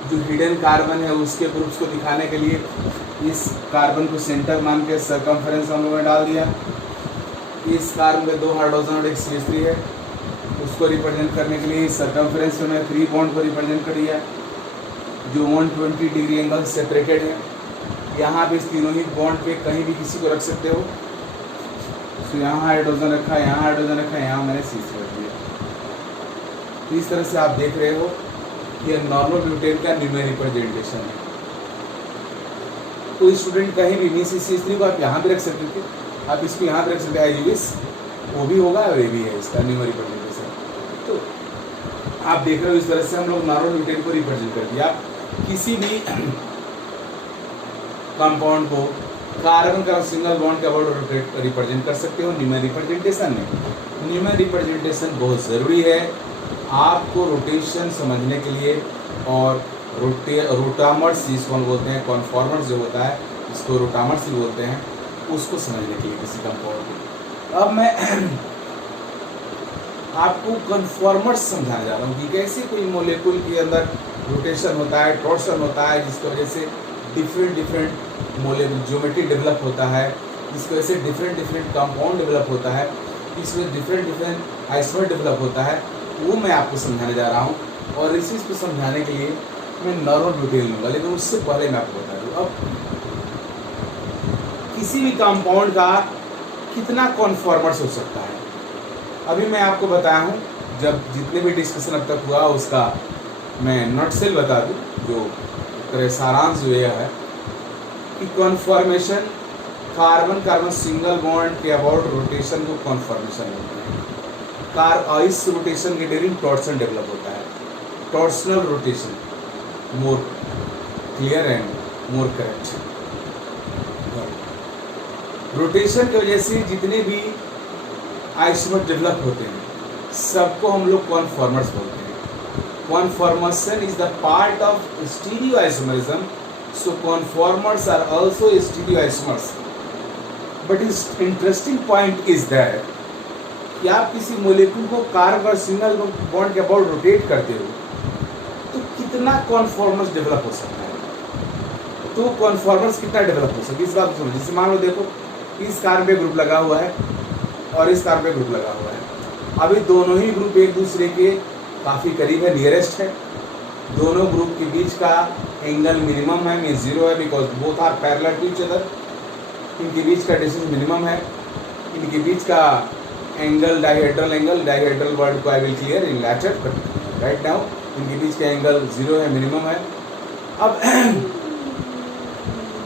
जो हिडन कार्बन है उसके ग्रुप्स को दिखाने के लिए इस कार्बन को सेंटर मान के सरकमफ्रेंस हम लोगों ने डाल दिया। इस कार्बन में 2 हाइड्रोजन और एक C3 है, उसको रिप्रेजेंट करने के लिए सरकमफ्रेंस में 3 बॉन्ड को रिप्रेजेंट कर दिया, जो 120 डिग्री एंगल सेपरेटेड है। यहाँ पे इस तीनों ही बॉन्ड पे कहीं भी किसी को रख सकते हो। तो यहाँ हाइड्रोजन रखा, यहाँ हाइड्रोजन रखा, यहाँ मैंने C3 रख दिया। तो इस तरह से आप देख रहे हो ये नॉर्मल ब्यूटेन का न्यूमेरिक रिप्रेजेंटेशन है। कोई स्टूडेंट कहीं भी मीन्स C3 को आप यहाँ भी रख सकते थे, आप इसको यहाँ भी रख सकते हैं, यूज वो भी होगा और ये भी है इसका न्यूमेरिक रिप्रेजेंटेशन। तो आप देख रहे हो इस तरह से हम लोग नॉर्मल ब्यूटेन को रिप्रेजेंट कर दिया। आप किसी भी कंपाउंड को कार्बन का सिंगल बॉन्ड के अबाउट रिप्रेजेंट कर सकते हो न्यूमेरिक रिप्रेजेंटेशन में। न्यूमेरिक रिप्रेजेंटेशन बहुत ज़रूरी है आपको रोटेशन समझने के लिए और रोटामर्स जिसको हम बोलते हैं, कॉन्फॉर्मर्स जो होता है इसको रोटामर्स भी बोलते हैं, उसको समझने के लिए किसी कंपाउंड को। अब मैं आपको कन्फॉर्मर्स समझाने जा रहा हूँ कि कैसे कोई मोलेकुल के अंदर रोटेशन होता है, टॉर्शन होता है, जिसकी वजह से डिफरेंट मोलेकुल ज्योमेट्री डेवलप होता है, जिसकी वजह से डिफरेंट कंपाउंड डेवलप होता है, इसमें डिफरेंट आइसोमर डेवलप होता है, वो मैं आपको समझाने जा रहा हूँ। और इस चीज़ को समझाने के लिए मैं नॉर्मल डिटेल लूँगा, लेकिन उससे पहले मैं आपको बता दूँ, अब किसी भी कंपाउंड का कितना कॉन्फॉर्मर्स हो सकता है। अभी मैं आपको बताया हूँ, जब जितने भी डिस्कशन अब तक हुआ उसका मैं नोटसेल बता दूँ, जो सारांश जो यह है कि conformation carbon carbon single bond के अबाउट रोटेशन को कॉन्फॉर्मेशन बोलते हैं। इस रोटेशन के ड्यूरिंग टॉर्सन डेवलप होता है, torsional rotation, more clear and more correct. Rotation की वजह से जितने भी आइसोमर डेवलप होते हैं सबको हम लोग कॉन्फॉर्मर्स बोलते हैं। Conformation is the part of stereoisomerism, so conformers are also stereoisomers. But is interesting point is that कि आप किसी मोलेक्यूल को कार्बन और सिंगल बॉन्ड के अबाउट रोटेट करते हो तो कितना कॉन्फॉर्मर्स डेवलप हो सकता है, तो कॉन्फॉर्मर्स कितना डेवलप हो सकता है इस बात को समझो। जैसे मान लो, देखो इस कार्बन पे ग्रुप लगा हुआ है और इस कार्बन पे ग्रुप लगा हुआ है। अभी दोनों ही ग्रुप एक दूसरे के काफ़ी करीब है, नियरेस्ट है। दोनों ग्रुप के बीच का एंगल मिनिमम है, मीन 0 है, because both are parallel to each other. इनके बीच का डिस्टेंस मिनिमम है। इनके बीच का एंगल डाइहेड्रल वर्ड को I will clear in later, but right now इनके बीच का एंगल 0 है, मिनिमम है। अब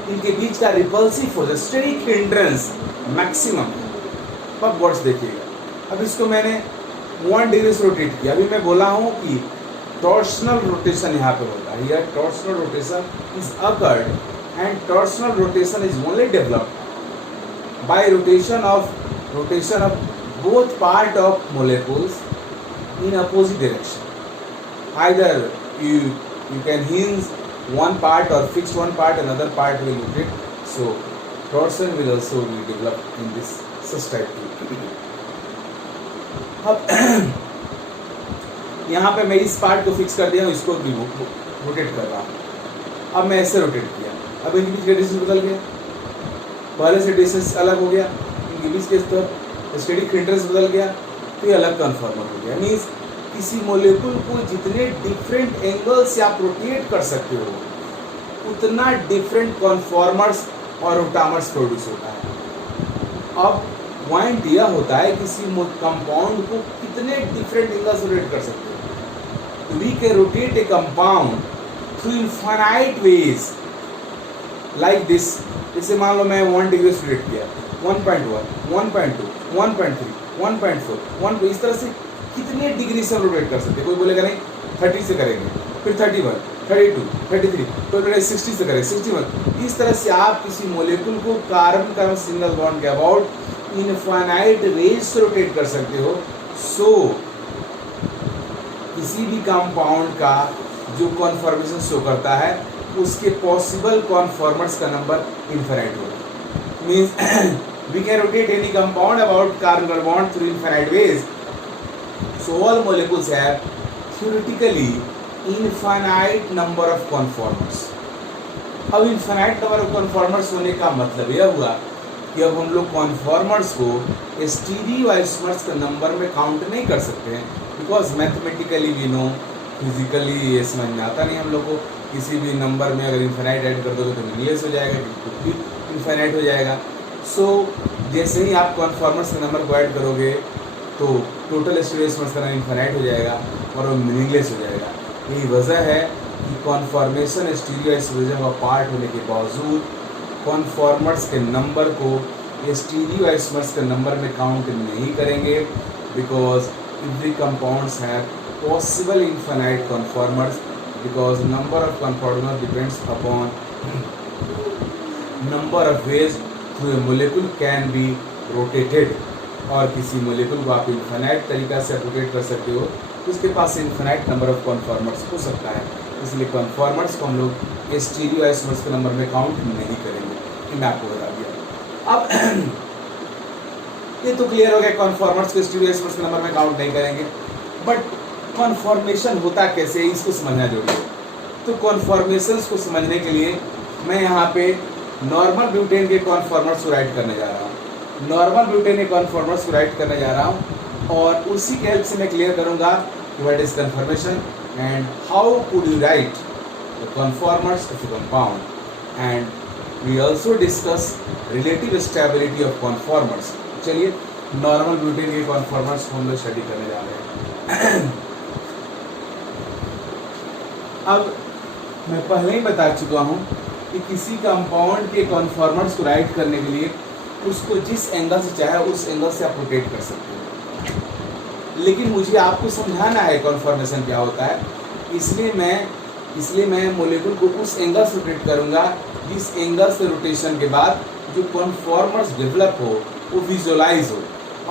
इनके बीच का repulsive force, steric hindrance maximum. अब वर्ड्स देखिएगा, अब इसको मैंने 1 डिग्री से रोटेट किया। अभी मैं बोला हूँ कि टॉर्सनल रोटेशन यहाँ पे होता है। Here torsional rotation is occurred and torsional rotation is only developed by rotation of both part of molecules in opposite direction. Either you can hinge one part or fix one part, another part will rotate. So torsion will also be developed in this such type. अब यहाँ पे मैं इस part को fix कर दिया हूँ, इसको रोटेट कर रहा हूँ। अब मैं ऐसे रोटेट किया, अब इनके बीच का डिस्टेंस बदल गया, पहले से डिस्टेंस अलग हो गया, इनके बीच के स्तर स्टेरिक हिंड्रेंस बदल गया, तो ये अलग कन्फॉर्मर हो गया। मीन्स किसी मोलेकुल को जितने डिफरेंट एंगल से आप रोटेट कर सकते हो उतना डिफरेंट कन्फॉर्मर्स और रोटामर्स प्रोड्यूस होता है। अब पॉइंट यह होता है किसी कंपाउंड को कितने डिफरेंट एंगल से रोटेट कर सकते हो। We can rotate a compound through infinite ways like this. जैसे मान लो मैं 1 डिग्री से रोटेट किया, 1.1, 1.2, 1.3, 1.4, 1, इस तरह से कितने डिग्री से हम रोटेट कर सकते हैं। कोई बोलेगा नहीं 30 से करेंगे, फिर 31, 32, 33, कोई बोलेगा 60 से करेंगे, 61। इस तरह से आप किसी मोलेकुल को कार्बन कार्बन सिंगल बॉन्ड के अबाउट इनफाइनाइट रेंज से रोटेट कर सकते हो। सो किसी भी कंपाउंड का जो कॉन्फॉर्मेशन शो करता है उसके पॉसिबल कॉन्फॉर्मर्स का नंबर इनफाइनाइट होगा। Means we can rotate any compound about carbon bond through infinite ways. So all molecules have theoretically infinite number of conformers. अब infinite number of conformers होने का मतलब यह हुआ कि अब हम लोग conformers को stereoisomers के नंबर में काउंट नहीं कर सकते हैं, because mathematically we know, physically ये समझ में आता नहीं हम लोग को। किसी भी नंबर में अगर इन्फाइनाइट ऐड कर दोगे तो मीनिंगलेस हो जाएगा, फिर इन्फाइनाइट हो जाएगा। सो जैसे ही आप कॉन्फॉर्मर्स के नंबर को ऐड करोगे तो टोटल स्टेरियोइसोमर्स का नंबर इन्फाइनाइट हो जाएगा और वो मीनिंगलेस हो जाएगा। यही वजह है कि कॉन्फॉर्मेशन स्टीरियोआइसोमरिज्म का पार्ट होने के बावजूद कॉन्फॉर्मर्स के नंबर को स्टीरियोआइसोमर्स के नंबर में काउंट नहीं करेंगे, because every compounds have possible infinite conformers, because number of conformers depends upon number of ways through a molecule can be rotated। और किसी मोलेकुल को आप इन्फाइनाइट तरीका से रोटेट कर सकते हो तो उसके पास इन्फाइनाइट नंबर ऑफ कॉन्फॉर्मर्स हो सकता है। इसलिए कन्फॉर्मर्स को हम लोग स्टीरियो आइसोमर्स के नंबर में काउंट नहीं करेंगे। ये मैं आपको बता दिया। अब ये तो क्लियर हो गया, कन्फॉर्मर्स को स्टीरियो आइसोमर्स के नंबर में काउंट नहीं करेंगे। बट कन्फॉर्मेशन होता कैसे, इसको समझना जरूरी है। तो कन्फॉर्मेशंस को समझने के लिए मैं यहाँ पे नॉर्मल ब्यूटेन के कन्फॉर्मर्स को राइट करने जा रहा हूँ। नॉर्मल ब्यूटेन के कन्फॉर्मर्स को राइट करने जा रहा हूँ और उसी के हेल्प से मैं क्लियर करूँगा कि what is conformation and how could you write the conformers of the compound and we also discuss relative stability of conformers. चलिए नॉर्मल ब्यूटेन के कन्फॉर्मर्स को हम लोग स्टडी करने जा रहे हैं। अब मैं पहले ही बता चुका हूँ कि किसी कंपाउंड के कन्फॉर्मर्स को राइट करने के लिए उसको जिस एंगल से चाहे उस एंगल से आप रोटेट कर सकते हो, लेकिन मुझे आपको समझाना है कन्फॉर्मेशन क्या होता है। इसलिए मैं मॉलिक्यूल को उस एंगल से रोटेट करूँगा जिस एंगल से रोटेशन के बाद जो कन्फॉर्मर्स डेवलप हो वो विजुअलाइज हो।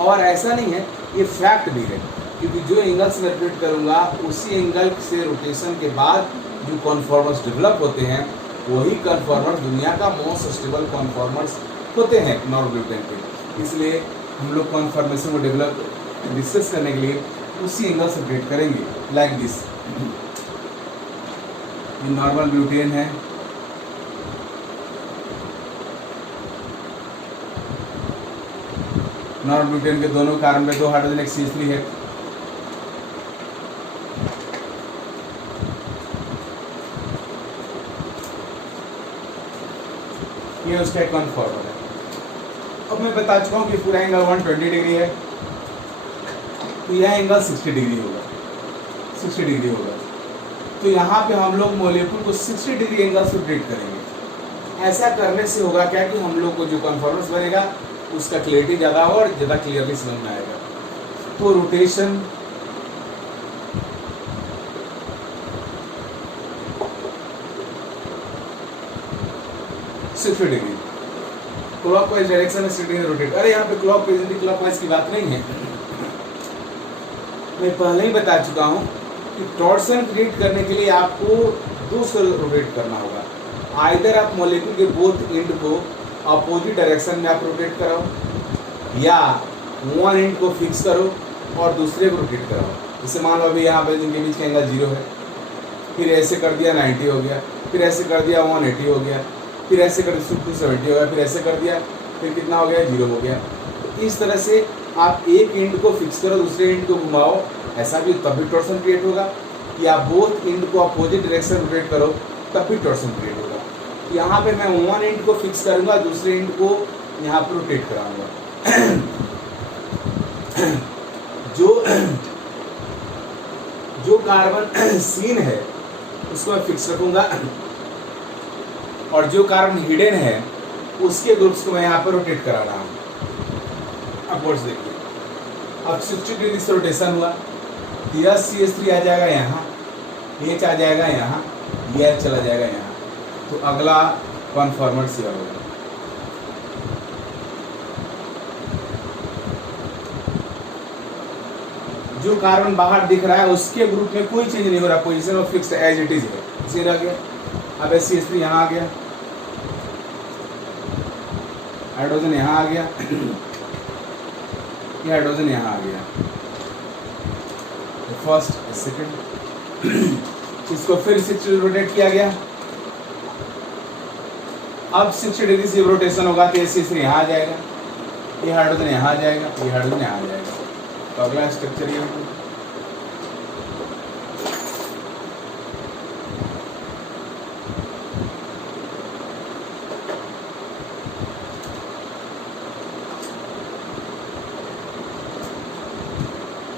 और ऐसा नहीं है, ये फैक्ट भी है, क्योंकि जो एंगल से मैं रोटेट करूँगा उसी एंगल से रोटेशन के बाद जो कन्फॉर्मर्स डेवलप होते हैं वही कन्फॉर्मर्स दुनिया का मोस्ट स्टेबल कन्फॉर्मर्स होते हैं नॉर्मल ब्यूटेन के। इसलिए हम लोग कन्फॉर्मेशन को डेवलप डिस्कस करने के लिए उसी एंगल से रोटेट करेंगे, लाइक दिस। ये नॉर्मल ब्यूटेन है, नॉर्मल ब्यूटेन के दोनों कार्बन में 2 हाइड्रोजन, एक CH3 है। ये उसका एक कन्फॉर्मर है। अब मैं बता चुका हूँ कि पूरा एंगल 120 डिग्री है, तो यह एंगल 60 डिग्री होगा, 60 डिग्री होगा। तो यहाँ पे हम लोग मॉलिक्यूल को 60 डिग्री एंगल से रोटेट करेंगे। ऐसा करने से होगा क्या कि हम लोग को जो कन्फॉर्मर्स बनेगा उसका क्लियरिटी ज़्यादा और ज़्यादा क्लियरली समझ में आएगा। तो रोटेशन डिग्री क्लॉकवाइज डायरेक्शन में 60 डिग्री रोटेट। अरे यहाँ पे क्लॉकवाइज की बात नहीं है, मैं पहले ही बता चुका हूँ कि टॉर्सन क्रिएट करने के लिए आपको 2 रोटेट करना होगा। आइदर आप मॉलिक्यूल के बोथ एंड को अपोजिट डायरेक्शन में आप रोटेट कराओ, या वन एंड को फिक्स करो और दूसरे को रोटेट कराओ। जैसे मान लो अभी यहाँ पे इनके बीच का एंगल 0 है, फिर ऐसे कर दिया 90 हो गया, फिर ऐसे कर दिया 180 हो गया, फिर ऐसे कर दिया 270 हो गया, फिर ऐसे कर दिया, फिर कितना हो गया 0 हो गया। तो इस तरह से आप एक एंड को फिक्स करो, दूसरे एंड को घुमाओ, ऐसा भी तब भी टॉर्सन क्रिएट होगा। या बोथ एंड को अपोजिट डायरेक्शन रोटेट करो तब भी टॉर्सन क्रिएट होगा। यहाँ पे मैं वन एंड को फिक्स करूँगा, दूसरे एंड को यहाँ पर रोटेट कराऊंगा। जो कार्बन सीन है उसको मैं फिक्स रखूंगा और जो कार्बन हिडन है उसके ग्रुप्स को मैं यहाँ पर रोटेट करा रहा हूँ। अब वर्ड्स देखिए, अब 60 डिग्री से रोटेशन हुआ, यह CH3 आ जाएगा यहाँ, H आ जाएगा यहाँ, यह चला जाएगा यहाँ। तो अगला कन्फॉर्मर सिया होगा। जो कार्बन बाहर दिख रहा है उसके ग्रुप में कोई चेंज नहीं हो रहा, position of fixed as it is है, इसी रह गया। अब CH3 यहाँ आ गया, हाइड्रोजन यहाँ आ गया, ये हाइड्रोजन यहाँ आ गया, फर्स्ट सेकंड। इसको फिर 60 रोटेट किया गया। अब 60 डिग्री से रोटेशन होगा तो CH3 यहाँ आ जाएगा, ये हाइड्रोजन यहाँ आ जाएगा, ये हाइड्रोजन यहाँ आ जाएगा। तो अगला स्ट्रक्चर ये होगा।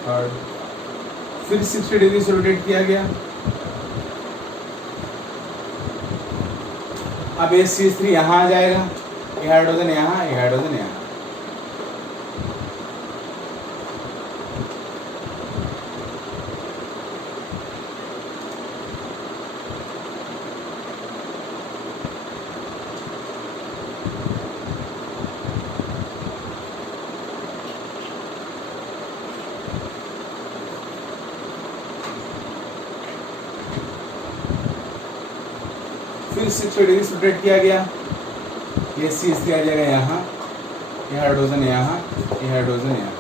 और फिर 60 डिग्री से रोटेट किया गया। अब ये CH3 यहाँ आ जाएगा, ये हाइड्रोजन यहाँ, ये हाइड्रोजन यहाँ। 360 डिग्री रोटेट किया गया, ये CH3 आ जाएगा यहाँ, ये हाइड्रोजन यहाँ, ये हाइड्रोजन यहाँ।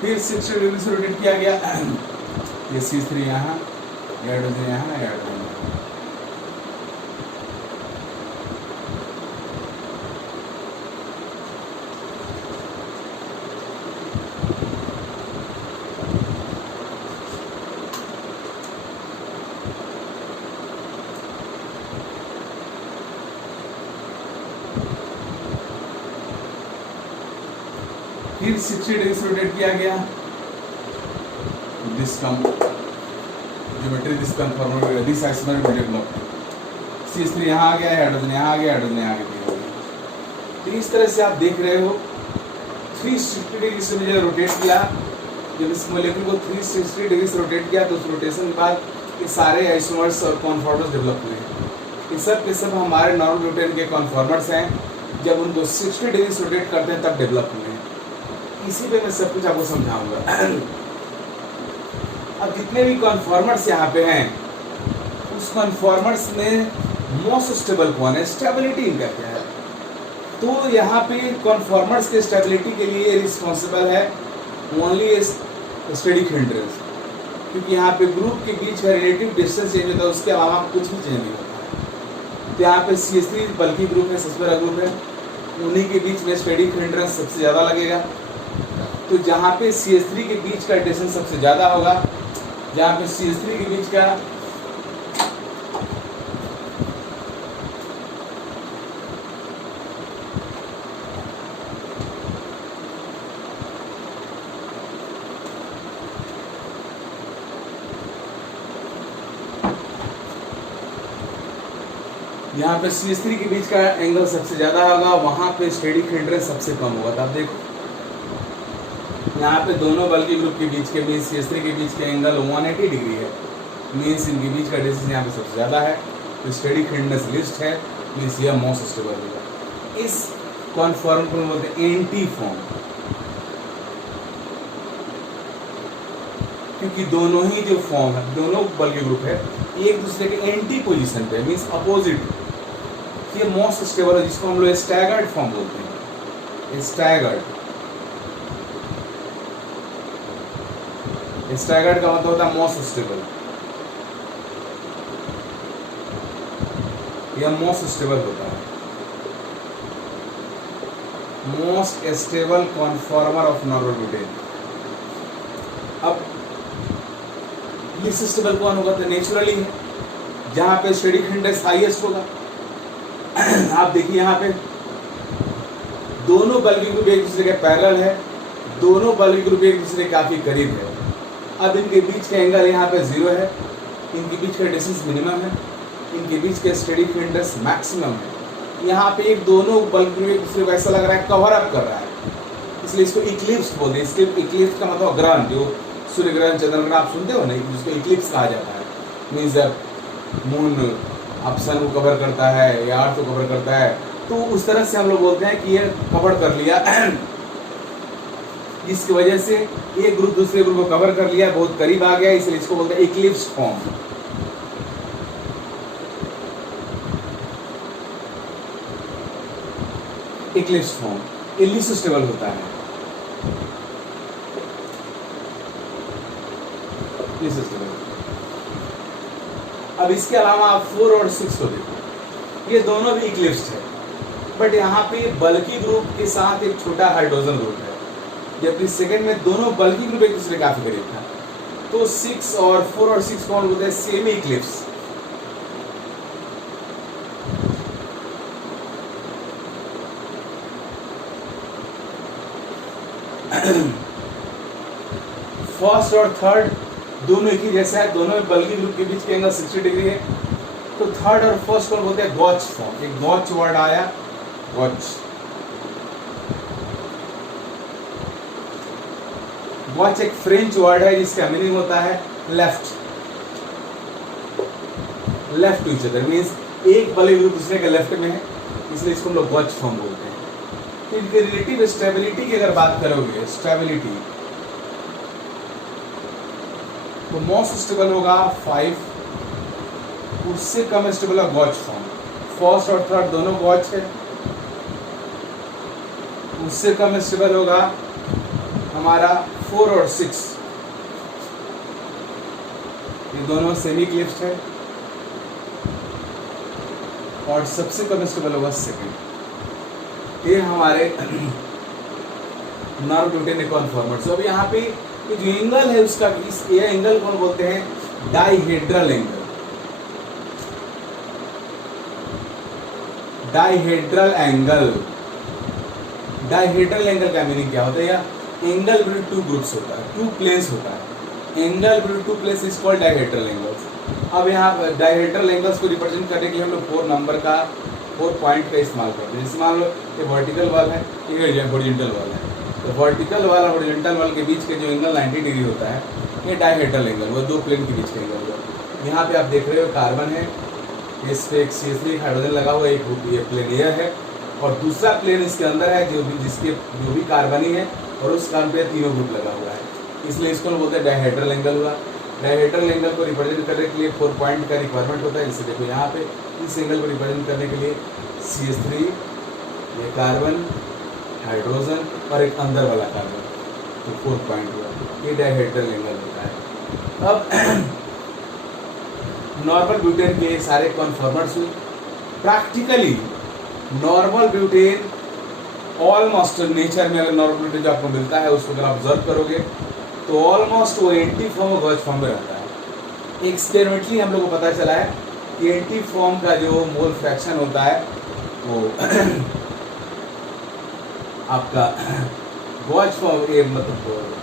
फिर 60 डिग्री से रोटेट किया गया, ये C3 यहाँ, ये हाइड्रोजन यहाँ, ये हाइड्रोजन यहाँ। फिर 60 डिग्री से रोटेट किया गया, this geometry this conformation this isomeric develop, CH3 यहाँ आ गया, हाइड्रोजन यहाँ आ गया, हाइड्रोजन यहाँ आ गया। तो इस तरह से आप देख रहे हो 360 डिग्री से मुझे रोटेट किया, जब इस मॉलिक्यूल को 360 डिग्री से रोटेट किया तो उस रोटेशन के बाद ये सारे आइसोमर्स और कॉन्फॉर्मर्स डेवलप हुए। ये सब के सब हमारे नॉर्मल ब्यूटेन के कॉन्फॉर्मर्स हैं, जब उनको 60 डिग्री से रोटेट करते हैं तब डेवलप हुए हैं। इसी पे मैं सब कुछ आपको समझाऊंगा। अब जितने भी कॉन्फॉर्मर्स यहाँ पे हैं, उस कॉन्फॉर्मर्स में मोस्ट स्टेबल कौन है, स्टेबिलिटी इनका क्या है। तो यहाँ पे कॉन्फॉर्मर्स के स्टेबिलिटी के लिए रिस्पॉन्सिबल है ओनली स्टैटिक हिंड्रेंस, क्योंकि यहाँ पे ग्रुप के बीच का रिलेटिव डिस्टेंस चेंज होता है, उसके अलावा कुछ भी चेंज नहीं होता। तो यहाँ पे CH3 बल्कि ग्रुप है, सबसे बड़ा ग्रुप है, उन्हीं के बीच में स्टैटिक हिंड्रेंस सबसे ज़्यादा लगेगा। तो जहाँ पे CH3 के बीच का डिस्टेंस सबसे ज़्यादा होगा, जहाँ पे CH3 के बीच का यहाँ पे CH3 के बीच का एंगल सबसे ज़्यादा होगा, वहाँ पे स्टैटिक हिंड्रेंस सबसे कम होगा। तो आप देखो यहाँ पे दोनों बल्कि ग्रुप के बीच के मीन्स CH3 के बीच के एंगल 180 डिग्री है, मीन्स इनके बीच का डिस्टेंस यहाँ पे सबसे ज़्यादा है, तो स्टैटिक हिंड्रेंस लिस्ट है, मीन्स यह मोस्ट स्टेबल होगा। इस कॉन्फॉर्म को बोलते हैं एंटी फॉर्म, क्योंकि दोनों ही जो फॉर्म है, दोनों बल्कि ग्रुप है, एक दूसरे के एंटी पोजिशन पे मीन्स अपोजिट, ये मोस्ट स्टेबल है, जिसको हम लोग स्टैगर्ड फॉर्म बोलते हैं। स्टैगर्ड का मतलब होता है मोस्ट स्टेबल, यह मोस्ट स्टेबल होता है, most stable conformer of normal butane. अब लिस्ट स्टेबल कौन होगा, तो नेचुरली है, जहाँ पे स्टैटिक हिंड्रेंस हाईएस्ट होगा। आप देखिए यहाँ पे दोनों बल्कि ग्रुप एक दूसरे के पैरेलल है, दोनों बल्कि ग्रुप एक दूसरे के काफी करीब है। अब इनके बीच का एंगल यहाँ पे 0 है, इनके बीच का डिस्टेंस मिनिमम है, इनके बीच का स्टैटिक हिंड्रेंस मैक्सिमम है। यहाँ पे एक दोनों बल्कि ग्रुप एक दूसरे को ऐसा लग रहा है कवर अप कर रहा है, इसलिए इसको इक्लिप्स बोलते हैं। इसके इक्लिप्स का मतलब ग्रहण, जो सूर्य ग्रहण चंद्र ग्रहण आप सुनते हो ना, जिसको इक्लिप्स कहा जाता है, मीन्स जब मून अब सन को कवर करता है या अर्थ को कवर करता है, तो उस तरह से हम लोग बोलते हैं कि ये कवर कर लिया, इसकी वजह से एक ग्रुप दूसरे ग्रुप को कवर कर लिया, बहुत करीब आ गया, इसलिए इसको बोलते हैं इक्लिप्स फॉर्म। इक्लिप्स फॉर्म ये लीस्ट स्टेबल होता है, लीस्ट स्टेबल। अब इसके अलावा आप 4 और 6 को देखो, ये दोनों भी इक्लिप्स्ड है, बट यहाँ पे बल्कि ग्रुप के साथ एक छोटा हाइड्रोजन ग्रुप है, जबकि सेकंड में दोनों बल्कि ग्रुप एक दूसरे काफी करीब था। तो 6 और 4 और 6 कौन होते हैं, सेमी इक्लिप्स। फर्स्ट और थर्ड दोनों एक ही जैसा है, दोनों में बल्कि ग्रुप के बीच के एंगल 60 डिग्री है। तो थर्ड और फर्स्ट कौन बोलते हैं, गॉच फॉर्म। एक गॉच वर्ड आया, गॉच, वॉच एक फ्रेंच वर्ड है जिसका मीनिंग होता है left to each other, means एक पले हुए दूसरे के लेफ्ट में है, इसलिए इसको हम लोग वॉच फॉर्म बोलते हैं। तो इनके रिलेटिव स्टेबिलिटी की अगर बात करोगे, स्टेबिलिटी तो मोस्ट स्टेबल होगा 5, उससे कम स्टेबल है वॉच फॉर्म। फर्स्ट और थर्ड दोनों वॉच है। उससे कम स्टेबल होगा हमारा 4 और 6, ये दोनों सेमी क्लिफ्ट है। और सबसे कम स्टेबल होगा सेकंड। ये हमारे नर्व ब्यूटेन कॉन्फॉर्मर। तो अब यहाँ पे ये जो एंगल है उसका, इस ये एंगल कौन बोलते हैं? Dihedral angle. Dihedral angle, dihedral angle का मीनिंग क्या होता है? या एंगल बिटवीन टू ग्रुप्स होता है, टू प्लेन्स होता है। Angle between two planes is called dihedral angles. अब यहाँ डाइहेड्रल एंगल्स को रिप्रेजेंट करने के लिए हम लोग 4 नंबर का 4 पॉइंट का इस्तेमाल करते हैं। जैसे मान लो ये वर्टिकल वाल है, ये हॉरिजॉन्टल वाल है, तो वर्टिकल वाल और हॉरिजॉन्टल वाल के बीच के जो एंगल 90 डिग्री होता है, ये डाइहेड्रल एंगल, वो 2 प्लेन के बीच का एंगल है। यहाँ पे आप देख रहे हो कार्बन है, इस पे एक CH3 हाइड्रोजन लगा हुआ है, एक ये प्लेन एयर है और दूसरा प्लेन इसके अंदर है जो भी कार्बनी है, और उस कार्बन पे तीनों ग्रुप लगा हुआ है, इसलिए इसको बोलते हैं डाइहेड्रल एंगल हुआ। डाइहेड्रल एंगल को रिप्रेजेंट करने के लिए 4 पॉइंट का रिक्वायरमेंट होता है। जैसे देखो यहाँ पे इस एंगल को रिप्रेजेंट करने के लिए CH3, ये कार्बन, हाइड्रोजन और एक अंदर वाला कार्बन, तो 4 पॉइंट हुआ, ये डाइहेड्रल एंगल होता है। अब नॉर्मल ब्यूटेन के सारे कॉन्फॉर्मर्स हुए। Practically normal butane almost nature में, अगर नॉर्मल ब्यूटेन जो आपको मिलता है उसको अगर आप ऑब्जर्व करोगे तो ऑलमोस्ट वो एंटी फॉर्म और गॉज फॉर्म में रहता है। एक्सपेरिमेंटली हम लोग को पता चला है कि एंटी फॉर्म का जो मोल फ्रैक्शन होता है वो आपका गॉज फॉर्म ये मतलब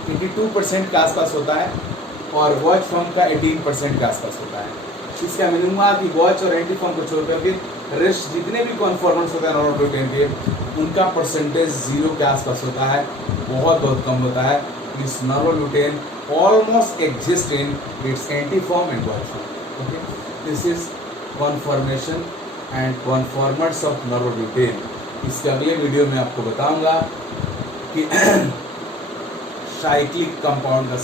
82% के आसपास होता है और गॉज फॉर्म का 18% के आसपास होता है। इसका मीनिंग हुआ कि गॉज और एंटी फॉर्म को छोड़ करके रेस्ट जितने भी कॉन्फॉर्मेंट्स होते हैं नॉर्मल ब्यूटेन के, उनका परसेंटेज 0 के आसपास होता है, बहुत कम होता है। This normal butane almost exists in its antiform and gauge form. Okay, this is conformation and conformers of normal butane. इसके अगले वीडियो में आपको बताऊंगा कि साइक्लिक कंपाउंड का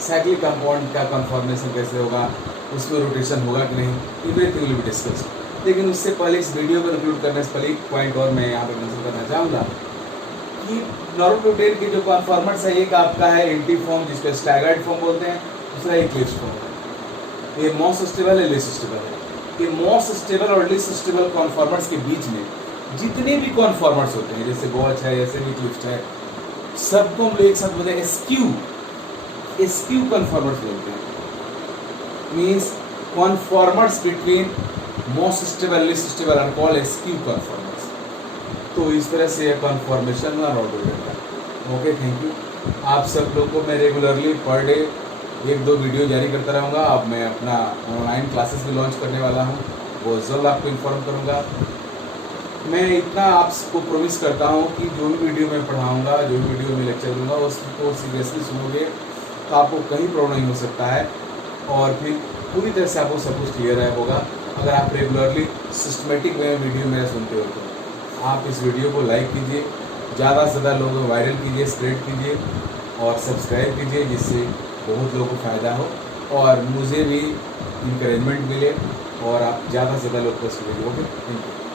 साइक्लिक कंपाउंड का कन्फॉर्मेशन कैसे होगा, उसमें रोटेशन होगा कि नहीं, एवरीथिंग विल बी डिस्कस्ड। लेकिन उससे पहले इस वीडियो को कंक्लूड करने से पहले एक पॉइंट और मैं यहाँ पर मेंशन करना चाहूँगा कि नॉर्मल ब्यूटेन के जो कॉन्फॉर्मर्स है, एक आपका है एंटी फॉर्म जिसको स्टैगर्ड फॉर्म बोलते हैं, दूसरा इक्लिप्स फॉर्म है। ये मोस्ट स्टेबल है, लेस स्टेबल है। ये मोस्ट स्टेबल और लेस स्टेबल कॉन्फॉर्मर्स के बीच में जितने भी कॉन्फॉर्मर्स होते हैं, जैसे गॉज है, जैसे इक्लिप्स है, सबको हम लोग एक साथ बोलते हैं एस्क्यू कॉन्फॉर्मर्स बोलते हैं। Means conformers between most stable less stable are called skew conformers. तो इस तरह से कॉन्फॉर्मेशन हुआ नॉर्मल ब्यूटेन का। Okay, thank you. आप सब लोग को मैं रेगुलरली पर डे 1-2 वीडियो जारी करता रहूँगा। अब मैं अपना ऑनलाइन क्लासेस भी लॉन्च करने वाला हूँ, वो जल्द आपको इन्फॉर्म करूँगा। मैं इतना आपको प्रॉमिस करता हूँ कि जो भी वीडियो मैं पढ़ाऊँगा, जो भी वीडियो में लेक्चर दूँगा, उसको सीरियसली सुनोगे तो आपको कहीं प्रॉब्लम नहीं हो सकता है और फिर पूरी तरह से आपको सब कुछ क्लियर होगा अगर आप रेगुलरली सिस्टमेटिक वे में वीडियो मेरा सुनते हो। तो आप इस वीडियो को लाइक कीजिए, ज़्यादा से ज़्यादा लोगों को वायरल कीजिए, स्प्रेड कीजिए और सब्सक्राइब कीजिए, जिससे बहुत लोगों को फ़ायदा हो और मुझे भी इंकरेजमेंट मिले और आप ज़्यादा से ज़्यादा लोग को सुनिए। Okay, thank you.